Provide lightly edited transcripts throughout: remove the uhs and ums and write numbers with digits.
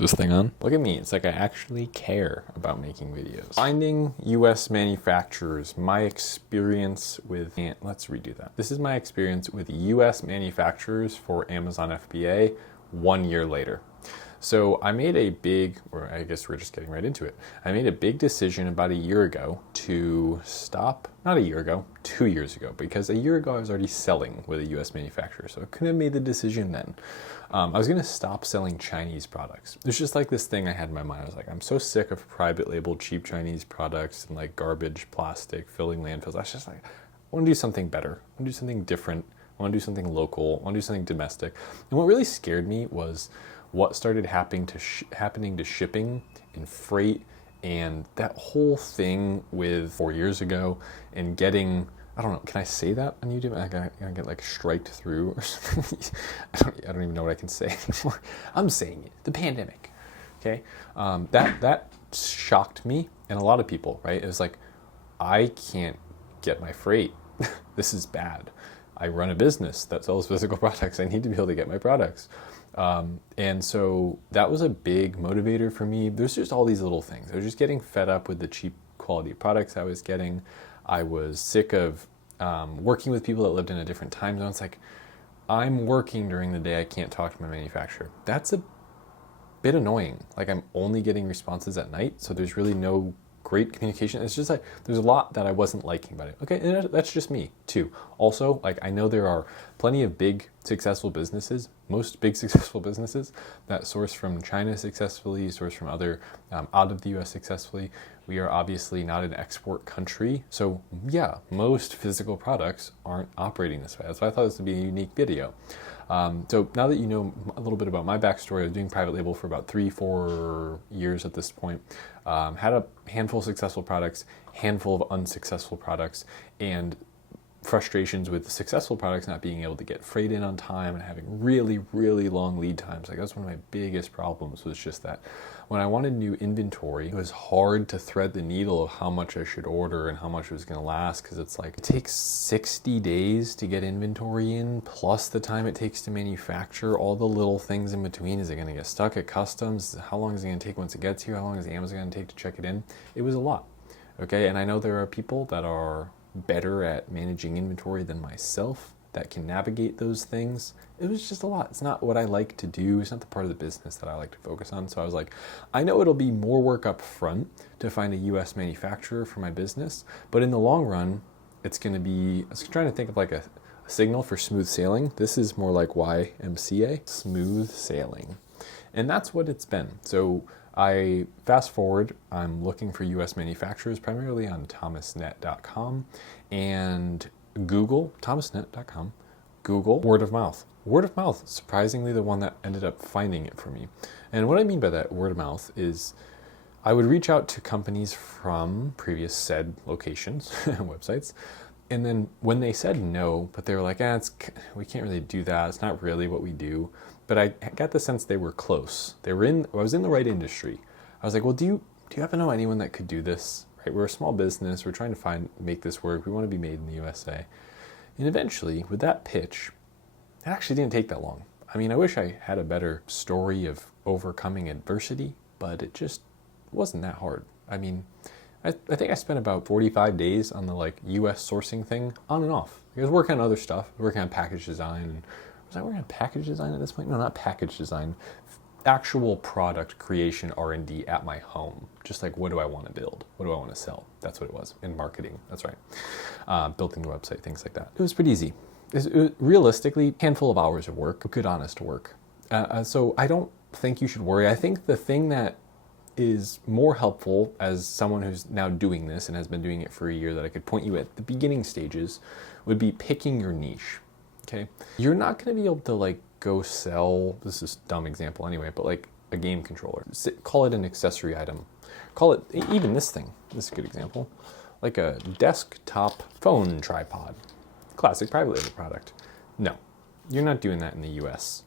This thing on? Look at me, it's like I actually care about making videos. Finding US manufacturers, my experience with, let's redo that. This is my experience with US manufacturers for Amazon FBA 1 year later. So I made a big, or I guess we're just getting right into it. I made a big decision about a year ago to stop, not a year ago, 2 years ago, because a year ago I was already selling with a US manufacturer, so I couldn't have made the decision then. I was gonna stop selling Chinese products. It's just like this thing I had in my mind. I was like, I'm so sick of private label cheap Chinese products and like garbage, plastic, filling landfills. I was just like, I wanna do something better. I wanna do something different. I wanna do something local. I wanna do something domestic. And what really scared me was what started happening to shipping and freight and that whole thing with 4 years ago and getting, I don't know, can I say that on YouTube? I gotta get like striked through or something. I don't even know what I can say anymore. I'm saying it, the pandemic, okay? That shocked me and a lot of people, right? It was like, I can't get my freight. This is bad. I run a business that sells physical products. I need to be able to get my products. And so that was a big motivator for me. There's just all these little things. I was just getting fed up with the cheap quality products I was getting. I was sick of working with people that lived in a different time zone. It's like, I'm working during the day, I can't talk to my manufacturer. That's a bit annoying. Like I'm only getting responses at night, so there's really no great communication. It's just like, there's a lot that I wasn't liking about it. Okay, and that's just me too. Also, like I know there are plenty of big successful businesses, most big successful businesses that source from China successfully, source from other out of the US successfully. We are obviously not an export country. So yeah, most physical products aren't operating this way. That's why I thought this would be a unique video. So now that you know a little bit about my backstory, I was doing private label for about 3-4 years at this point. Had a handful of successful products, handful of unsuccessful products, and frustrations with the successful products not being able to get freight in on time and having really, really long lead times. Like that's one of my biggest problems, was just that when I wanted new inventory, it was hard to thread the needle of how much I should order and how much it was going to last, because it's like it takes 60 days to get inventory in, plus the time it takes to manufacture, all the little things in between. Is it going to get stuck at customs? How long is it going to take once it gets here? How long is Amazon going to take to check it in? It was a lot. Okay, and I know there are people that are better at managing inventory than myself that can navigate those things. It was just a lot. It's not what I like to do. It's not the part of the business that I like to focus on. So I was like, I know it'll be more work up front to find a US manufacturer for my business, but in the long run, it's going to be, I was trying to think of like a signal for smooth sailing. This is more like YMCA, smooth sailing. And that's what it's been. So I fast forward, I'm looking for US manufacturers primarily on thomasnet.com and Google, thomasnet.com, Google, word of mouth. Word of mouth, surprisingly the one that ended up finding it for me. And what I mean by that word of mouth is I would reach out to companies from previous said locations, websites, and then when they said no, but they were like, we can't really do that. It's not really what we do. But I got the sense they were close. I was in the right industry. I was like, well, do you happen to know anyone that could do this? Right? We're a small business. We're trying to make this work. We want to be made in the USA. And eventually, with that pitch, it actually didn't take that long. I mean, I wish I had a better story of overcoming adversity, but it just wasn't that hard. I mean, I think I spent about 45 days on the like US sourcing thing on and off. I was working on other stuff, working on package design. And was I working on package design at this point? No, not package design. Actual product creation, R&D at my home. Just like, what do I want to build? What do I want to sell? That's what it was. In marketing, that's right. Building the website, things like that. It was pretty easy. It was realistically, a handful of hours of work, good, honest work. So I don't think you should worry. I think the thing that is more helpful as someone who's now doing this and has been doing it for a year that I could point you at the beginning stages would be picking your niche. Okay, you're not going to be able to like go sell, this is a dumb example anyway, but like a game controller. Call it an accessory item. Call it, even this thing, this is a good example, like a desktop phone tripod. Classic private label product. No, you're not doing that in the US.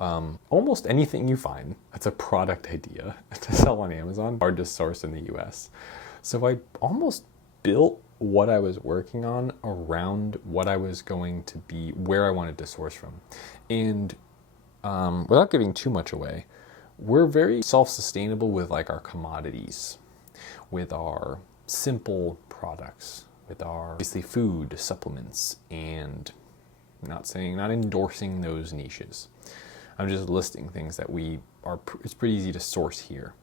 Almost anything you find that's a product idea to sell on Amazon, hard to source in the US. So I almost built what I was working on around what I was going to be, where I wanted to source from. And without giving too much away, we're very self-sustainable with like our commodities, with our simple products, with our obviously food, supplements, and not endorsing those niches. I'm just listing things that it's pretty easy to source here.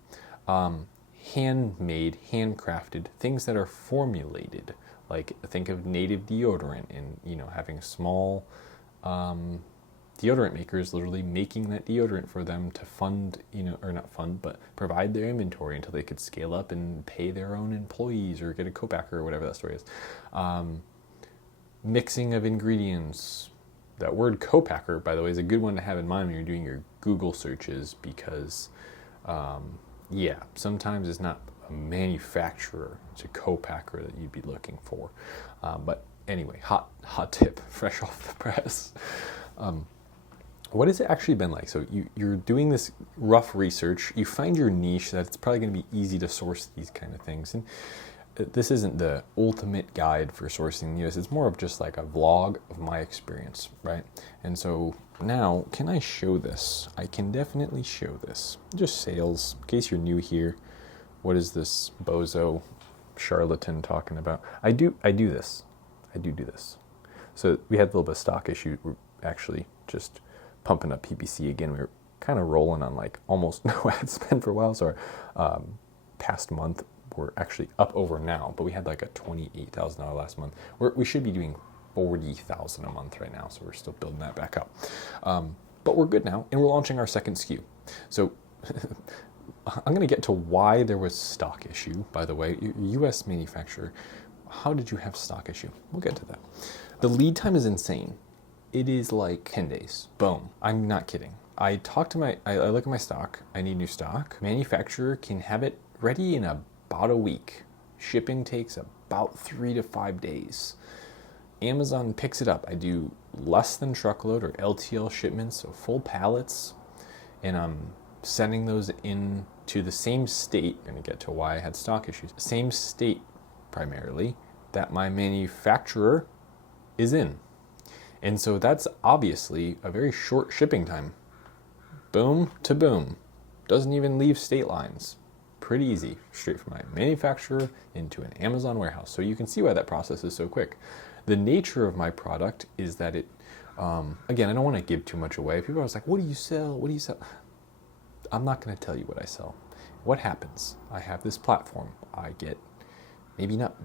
Handmade, handcrafted, things that are formulated. Like think of native deodorant and, having small deodorant makers literally making that deodorant for them to fund, or not fund, but provide their inventory until they could scale up and pay their own employees or get a co-packer or whatever that story is. Mixing of ingredients. That word co-packer, by the way, is a good one to have in mind when you're doing your Google searches because, sometimes it's not a manufacturer, it's a co-packer that you'd be looking for. But anyway, hot tip, fresh off the press. What has it actually been like? So you're doing this rough research, you find your niche that it's probably going to be easy to source these kind of things. And this isn't the ultimate guide for sourcing the US, it's more of just like a vlog of my experience, right? And so now, can I show this? I can definitely show this. Just sales, in case you're new here. What is this bozo charlatan talking about? I do this. I do this. So we had a little bit of stock issue. We're actually just pumping up PPC again. We were kind of rolling on like almost no ad spend for a while. So our past month, we're actually up over now, but we had like a $28,000 last month. We should be doing $40,000 a month right now, so we're still building that back up. But we're good now, and we're launching our second SKU. So I'm going to get to why there was stock issue, by the way. U.S. manufacturer, how did you have stock issue? We'll get to that. The lead time is insane. It is like 10 days. Boom. I'm not kidding. I look at my stock. I need new stock. Manufacturer can have it ready in about a week. Shipping takes about 3 to 5 days. Amazon picks it up. I do less than truckload or LTL shipments, so full pallets, and I'm sending those in to the same state. I'm going to get to why I had stock issues. Same state primarily that my manufacturer is in. And so that's obviously a very short shipping time. Boom to boom. Doesn't even leave state lines. Pretty easy, straight from my manufacturer into an Amazon warehouse. So you can see why that process is so quick. The nature of my product is that it, again, I don't want to give too much away. People are always like, what do you sell? What do you sell? I'm not going to tell you what I sell. What happens? I have this platform. I get maybe not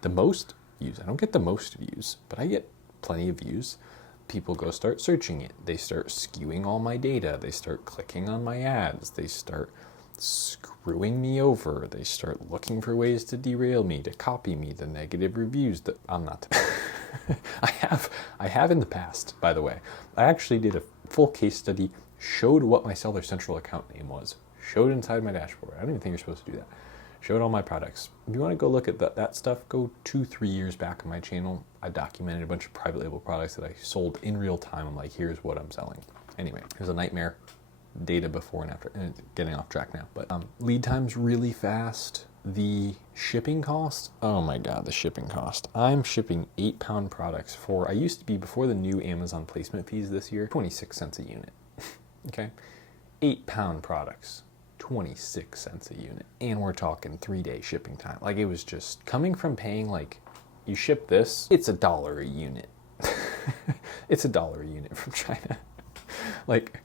the most views. I don't get the most views, but I get plenty of views. People go start searching it. They start skewing all my data. They start clicking on my ads. They start screwing me over. They start looking for ways to derail me, to copy me, the negative reviews that I'm not. I have in the past, by the way. I actually did a full case study, showed what my Seller Central account name was, showed inside my dashboard. I don't even think you're supposed to do that. Showed all my products. If you want to go look at that stuff, go 2-3 years back on my channel. I documented a bunch of private label products that I sold in real time. I'm like, here's what I'm selling. Anyway, it was a nightmare. Data before and after, and getting off track now. But lead times really fast. The shipping cost, oh my God, the shipping cost. I'm shipping 8-pound products I used to be, before the new Amazon placement fees this year, 26 cents a unit. Okay, 8-pound products, 26 cents a unit. And we're talking 3-day shipping time. Like, it was just coming from paying, like, you ship this, it's $1 a unit. It's $1 a unit from China. Like,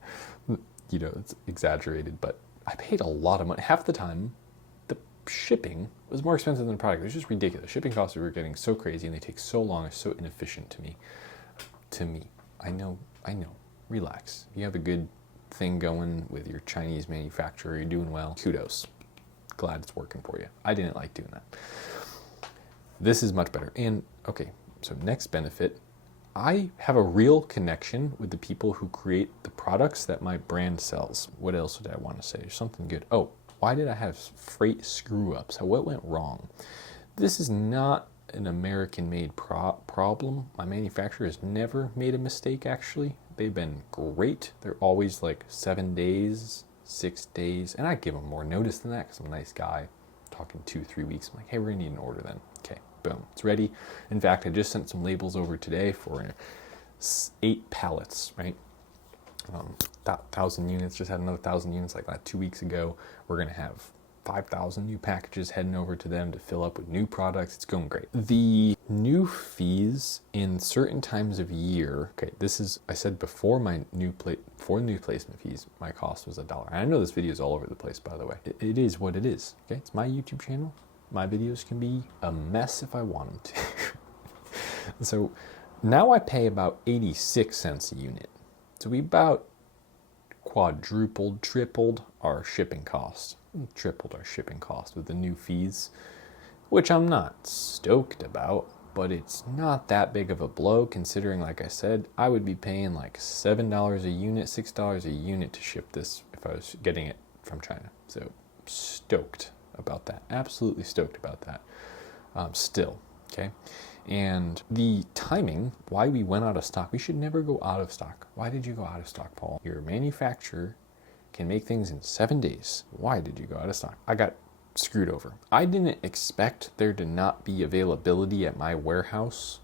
it's exaggerated, but I paid a lot of money. Half the time, the shipping was more expensive than the product. It was just ridiculous. Shipping costs were getting so crazy, and they take so long. It's so inefficient to me. I know. Relax. You have a good thing going with your Chinese manufacturer. You're doing well. Kudos. Glad it's working for you. I didn't like doing that. This is much better. And, okay, so next benefit, I have a real connection with the people who create the products that my brand sells. What else did I want to say? Something good. Oh, why did I have freight screw-ups? What went wrong? This is not an American-made problem. My manufacturer has never made a mistake, actually. They've been great. They're always like 7 days, 6 days. And I give them more notice than that because I'm a nice guy. Talking 2-3 weeks. I'm like, hey, we're going to need an order then. Okay. Boom, it's ready. In fact, I just sent some labels over today for 8 pallets, right? 1,000 units, just had another 1,000 units like that 2 weeks ago. We're going to have 5,000 new packages heading over to them to fill up with new products. It's going great. The new fees in certain times of year. Okay, this is, I said before for new placement fees, my cost was $1. And I know this video is all over the place, by the way. It is what it is. Okay, it's my YouTube channel. My videos can be a mess if I want them to. So now I pay about 86 cents a unit. So we about quadrupled, tripled our shipping cost. Tripled our shipping cost with the new fees, which I'm not stoked about, but it's not that big of a blow considering, like I said, I would be paying like $7 a unit, $6 a unit to ship this if I was getting it from China. So stoked about that. Absolutely stoked about that. Still, okay? And the timing, why we went out of stock, we should never go out of stock. Why did you go out of stock, Paul? Your manufacturer can make things in 7 days. Why did you go out of stock? I got screwed over. I didn't expect there to not be availability at my warehouse.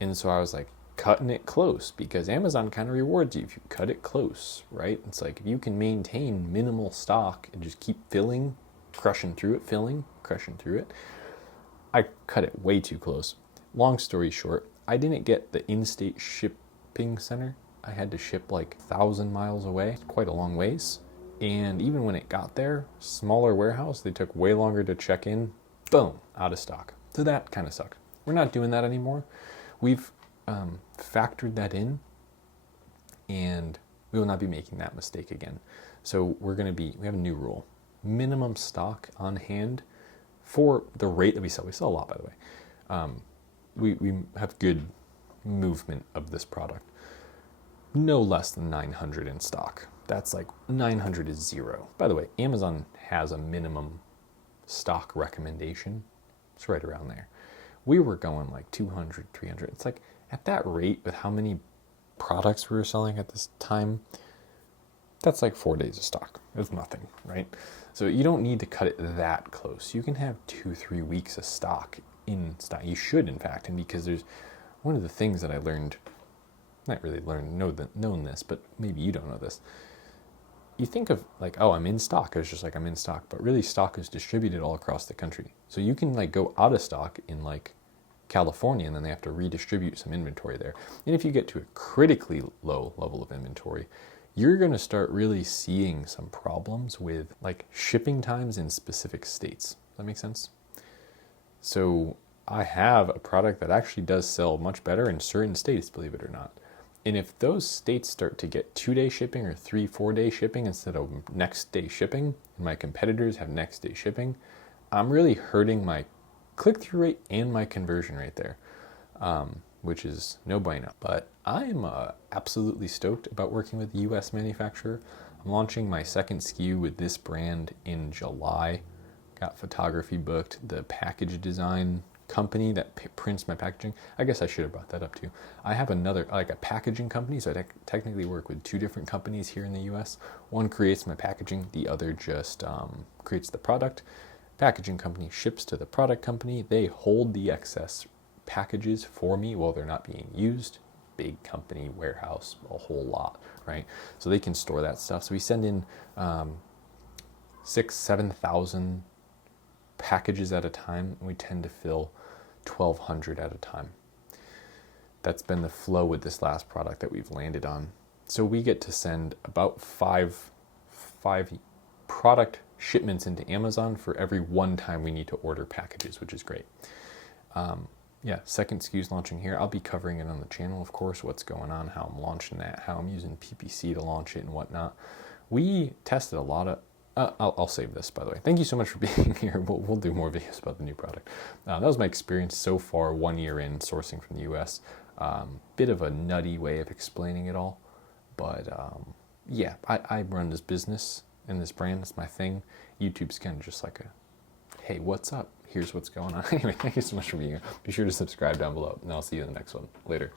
And so I was like cutting it close because Amazon kind of rewards you if you cut it close, right? It's like if you can maintain minimal stock and just keep filling, crushing through it, filling, crushing through it. I cut it way too close. Long story short, I didn't get the in-state shipping center. I had to ship like 1,000 miles away, quite a long ways. And even when it got there, smaller warehouse, they took way longer to check in. Boom, out of stock. So that kind of sucked. We're not doing that anymore. We've factored that in, and we will not be making that mistake again. So we have a new rule. Minimum stock on hand for the rate that we sell. We sell a lot, by the way. We have good movement of this product. No less than 900 in stock. That's like 900 is zero. By the way, Amazon has a minimum stock recommendation. It's right around there. We were going like 200, 300. It's like at that rate with how many products we were selling at this time, that's like 4 days of stock. It's nothing, right? So you don't need to cut it that close. You can have 2-3 weeks of stock in stock. You should, in fact, and because there's one of the things that I learned, not really known this, but maybe you don't know this. You think of like, oh, I'm in stock. It's just like I'm in stock, but really stock is distributed all across the country. So you can like go out of stock in like California and then they have to redistribute some inventory there. And if you get to a critically low level of inventory, you're going to start really seeing some problems with like shipping times in specific states. Does that make sense? So I have a product that actually does sell much better in certain states, believe it or not. And if those states start to get 2-day shipping or 3-4 day shipping instead of next day shipping, and my competitors have next day shipping, I'm really hurting my click-through rate and my conversion rate there, which is no bueno. But I'm absolutely stoked about working with a US manufacturer. I'm launching my second SKU with this brand in July. Got photography booked. The package design company that prints my packaging. I guess I should have brought that up too. I have another, like a packaging company, so I technically work with 2 different companies here in the US. One creates my packaging, the other just creates the product. Packaging company ships to the product company. They hold the excess packages for me while they're not being used. Big company, warehouse, a whole lot, right? So they can store that stuff. So we send in 6,000-7,000 packages at a time, and we tend to fill 1,200 at a time. That's been the flow with this last product that we've landed on. So we get to send about five product shipments into Amazon for every one time we need to order packages, which is great. Second SKU's launching here. I'll be covering it on the channel, of course, what's going on, how I'm launching that, how I'm using PPC to launch it and whatnot. We tested a lot of I'll save this, by the way. Thank you so much for being here. We'll do more videos about the new product. That was my experience so far, 1 year in sourcing from the US. Bit of a nutty way of explaining it all. But I run this business and this brand. It's my thing. YouTube's kind of just like hey, what's up? Here's what's going on. Anyway, thank you so much for being here. Be sure to subscribe down below, and I'll see you in the next one. Later.